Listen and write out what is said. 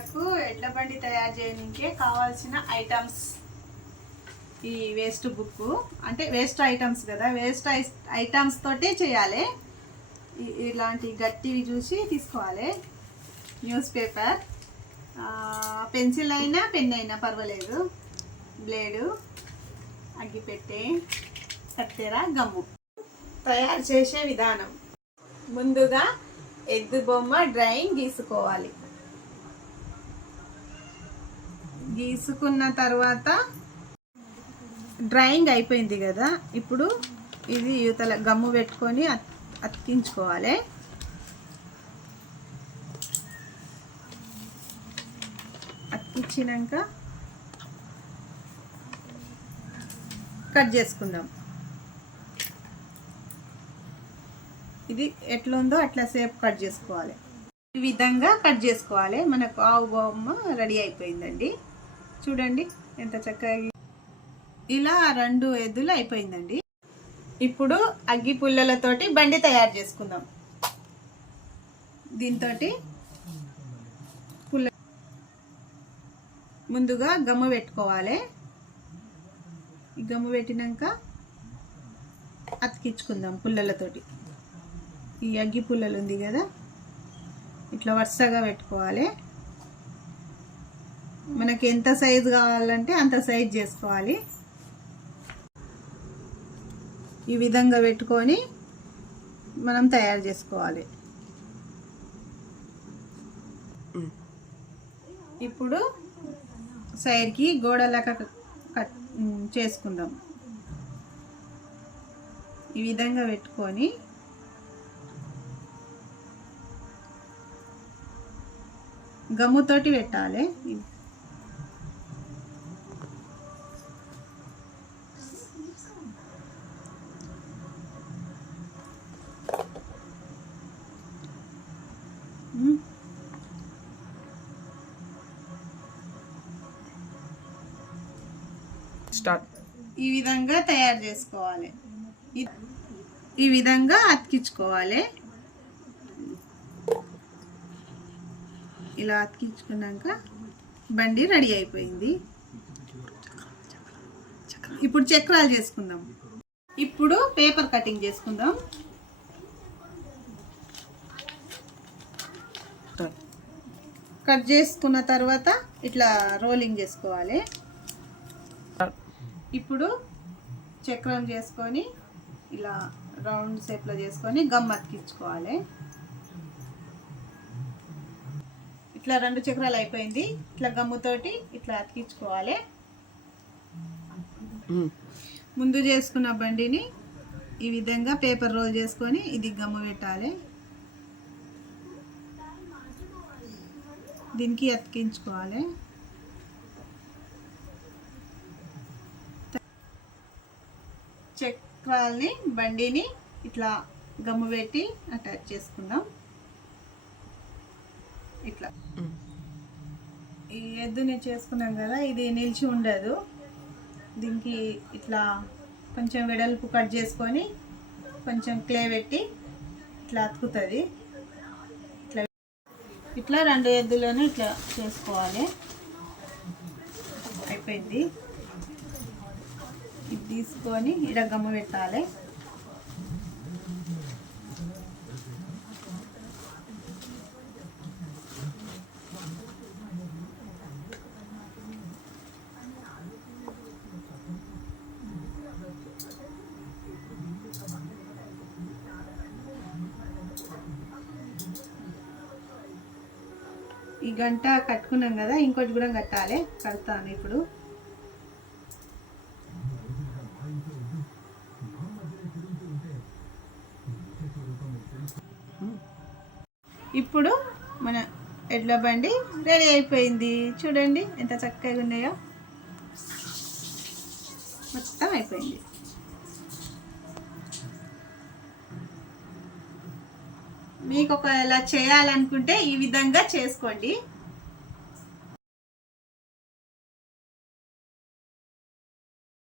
మనకు ఎడ్ల బండి తయారు చేయడానికే కావాల్సిన ఐటమ్స్ ఈ వేస్ట్ బుక్ అంటే వేస్ట్ ఐటమ్స్ కదా, వేస్ట్ ఐటమ్స్ తోటే చేయాలి. ఇలాంటి గట్టివి చూసి తీసుకోవాలి. న్యూస్ పేపర్, పెన్సిల్ అయినా పెన్ అయినా పర్వాలేదు, బ్లేడు, అగ్గిపెట్టె, కత్తెర, గమ్ము. తయారు చేసే విధానం: ముందుగా ఎద్దు బొమ్మ డ్రాయింగ్ గీసుకోవాలి. గీసుకున్న తర్వాత డ్రాయింగ్ అయిపోయింది కదా, ఇప్పుడు ఇది యువతల గమ్ము పెట్టుకొని అతికించుకోవాలి. అతికించినాక కట్ చేసుకుందాం. ఇది ఎట్లా ఉందో అట్లా సేపు కట్ చేసుకోవాలి. ఈ విధంగా కట్ చేసుకోవాలి. మనకు ఆవు బొమ్మ రెడీ అయిపోయిందండి. చూడండి ఎంత చక్కగా. ఇలా 2 ఎద్దులు అయిపోయిందండి. ఇప్పుడు అగ్గి పుల్లలతోటి బండి తయారు చేసుకుందాం. దీంతో పుల్ల ముందుగా గమ్ము పెట్టుకోవాలి. ఈ గమ్ము పెట్టినాక అతికించుకుందాం పుల్లలతోటి. ఈ అగ్గి పుల్లలు ఉంది కదా, ఇట్లా వరుసగా పెట్టుకోవాలి. మనకి ఎంత సైజు కావాలంటే అంత సైజు చేసుకోవాలి. ఈ విధంగా పెట్టుకొని మనం తయారు చేసుకోవాలి. ఇప్పుడు సైడ్కి గోడలాగా కట్ చేసుకుందాం. ఈ విధంగా పెట్టుకొని గమ్ముతోటి పెట్టాలి. ఈ విధంగా తయారు చేసుకోవాలి. ఈ విధంగా అతికించుకోవాలి. ఇలా అతికించుకున్నాక బండి రెడీ అయిపోయింది. ఇప్పుడు చక్రాలు చేసుకుందాం. ఇప్పుడు పేపర్ కటింగ్ చేసుకుందాం. కట్ చేసుకున్న తర్వాత ఇట్లా రోలింగ్ చేసుకోవాలి. ఇప్పుడు చక్రం చేసుకొని ఇలా రౌండ్ షేప్లో చేసుకొని గమ్ అతికించుకోవాలి. ఇట్లా 2 చక్రాలు అయిపోయింది. ఇట్లా గమ్ముతోటి ఇట్లా అతికించుకోవాలి. ముందు చేసుకున్న బండిని ఈ విధంగా పేపర్ రోల్ చేసుకొని ఇది గమ్ము పెట్టాలి. దీనికి అతికించుకోవాలి. చక్రాల్ని బండిని ఇట్లా గమ్ము పెట్టి అటాచ్ చేసుకుందాం. ఇట్లా ఈ ఎద్దుని చేసుకున్నాం కదా, ఇది నిలిచి ఉండదు. దీనికి ఇట్లా కొంచెం వెడల్పు కట్ చేసుకొని కొంచెం క్లే పెట్టి ఇట్లా అతుకుతుంది. ఇట్లా 2 ఎద్దులను ఇట్లా చేసుకోవాలి. అయిపోయింది. ఇది తీసుకొని ఇక్కడ గమ్ము పెట్టాలి. ఈ గంట కట్టుకున్నాం కదా, ఇంకోటి కూడా కట్టాలి. కడతాను ఇప్పుడు. ఇప్పుడు మన ఎడ్ల బండి రెడీ అయిపోయింది. చూడండి ఎంత చక్కగా ఉన్నాయో. మొత్తం అయిపోయింది. మీకు ఒకవేళ చేయాలనుకుంటే ఈ విధంగా చేసుకోండి.